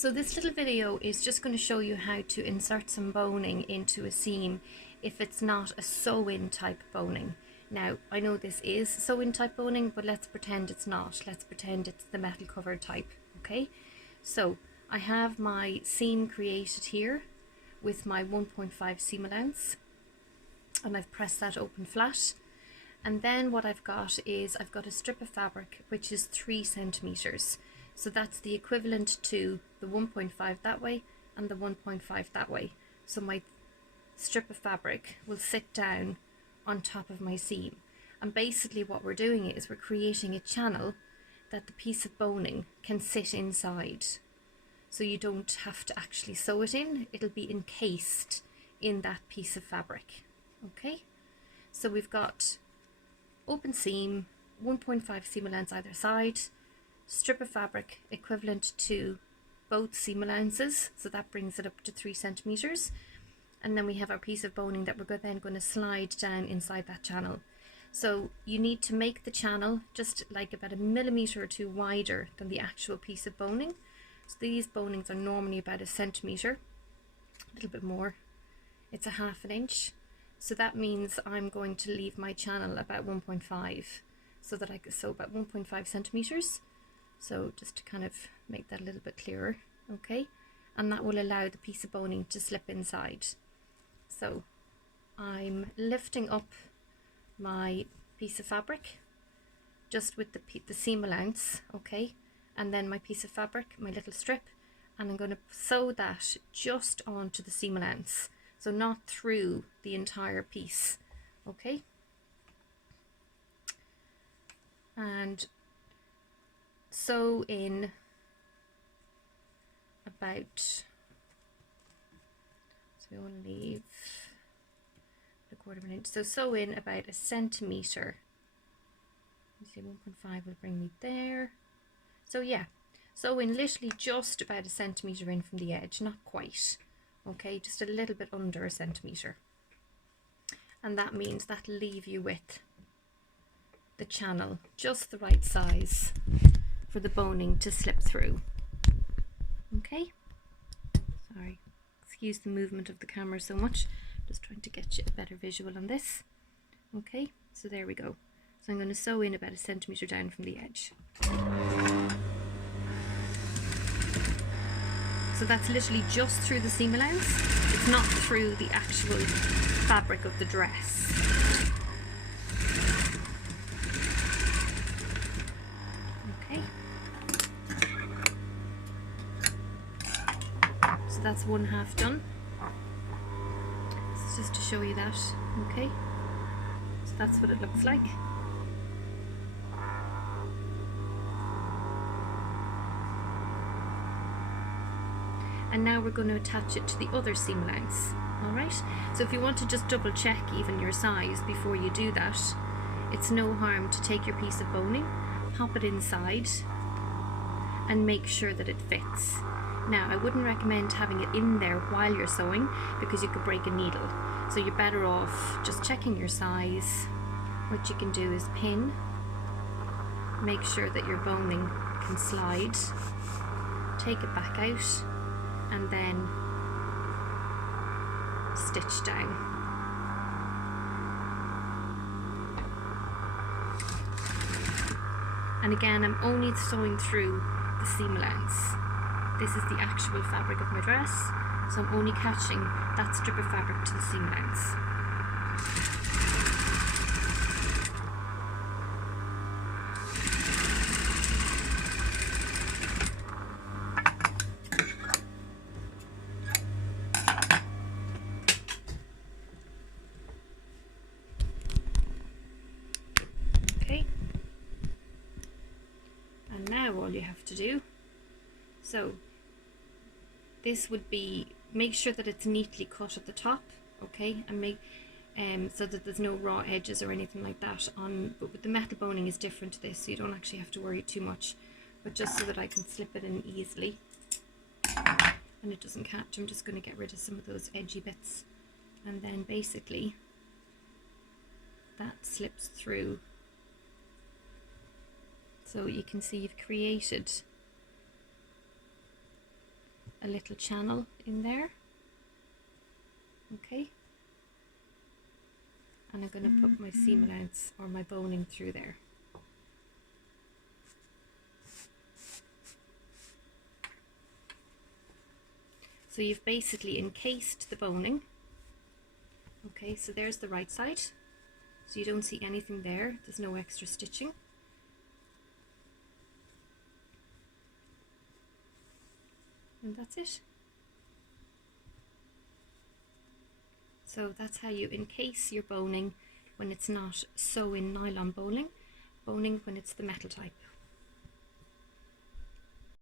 So this little video is just going to show you how to insert some boning into a seam if it's not a sew-in type boning. Now, I know this is sew-in type boning, but let's pretend it's not. Let's pretend it's the metal covered type, okay? So I have my seam created here with my 1.5 seam allowance, and I've pressed that open flat. And then what I've got is I've got a strip of fabric which is 3 centimeters. So that's the equivalent to the 1.5 that way and the 1.5 that way. So my strip of fabric will sit down on top of my seam. And basically what we're doing is we're creating a channel that the piece of boning can sit inside. So you don't have to actually sew it in, it'll be encased in that piece of fabric. Okay, so we've got open seam, 1.5 seam allowance either side, strip of fabric equivalent to both seam allowances, so that brings it up to 3 centimeters, and then we have our piece of boning that we're then going to slide down inside that channel. So you need to make the channel just like about 1 millimeter or 2 wider than the actual piece of boning. So these bonings are normally about 1 centimeter, a little bit more, it's a ½ inch. So that means I'm going to leave my channel about 1.5, so that I could sew about 1.5 centimeters. So just to kind of make that a little bit clearer, okay? And that will allow the piece of boning to slip inside. So I'm lifting up my piece of fabric just with the seam allowance, okay? And then my piece of fabric, my little strip, and I'm going to sew that just onto the seam allowance. So not through the entire piece, okay? And sew in about, so we want to leave a 1/4 inch, so sew in about 1 centimeter. You see 1.5 will bring me there. So yeah, sew in literally just about 1 centimeter in from the edge, not quite. Okay, just a little bit under 1 centimeter, and that means that'll leave you with the channel just the right size for the boning to slip through. Okay, sorry, excuse the movement of the camera so much, just trying to get you a better visual on this. Okay, so there we go. So I'm going to sew in about 1 centimeter down from the edge. So that's literally just through the seam allowance. It's not through the actual fabric of the dress. Okay. So that's 1/2 done. It's just to show you that. Okay. So that's what it looks like. And now we're going to attach it to the other seam allowance. Alright, so if you want to just double check even your size before you do that, it's no harm to take your piece of boning, pop it inside, and make sure that it fits. Now, I wouldn't recommend having it in there while you're sewing because you could break a needle. So you're better off just checking your size. What you can do is pin, make sure that your boning can slide, take it back out, and then stitch down. And again, I'm only sewing through the seam allowance. This is the actual fabric of my dress, so I'm only catching that strip of fabric to the seam allowance. And now all you have to do, so this would be, make sure that it's neatly cut at the top, okay, and make so that there's no raw edges or anything like that on, but with the metal boning is different to this, so you don't actually have to worry too much, but just so that I can slip it in easily and it doesn't catch, I'm just going to get rid of some of those edgy bits, and then basically that slips through. So you can see you've created a little channel in there. Okay. And I'm going to put my seam allowance or my boning through there. So you've basically encased the boning. Okay, so there's the right side. So you don't see anything there. There's no extra stitching. And that's it. So that's how you encase your boning when it's not sew-in nylon boning when it's the metal type.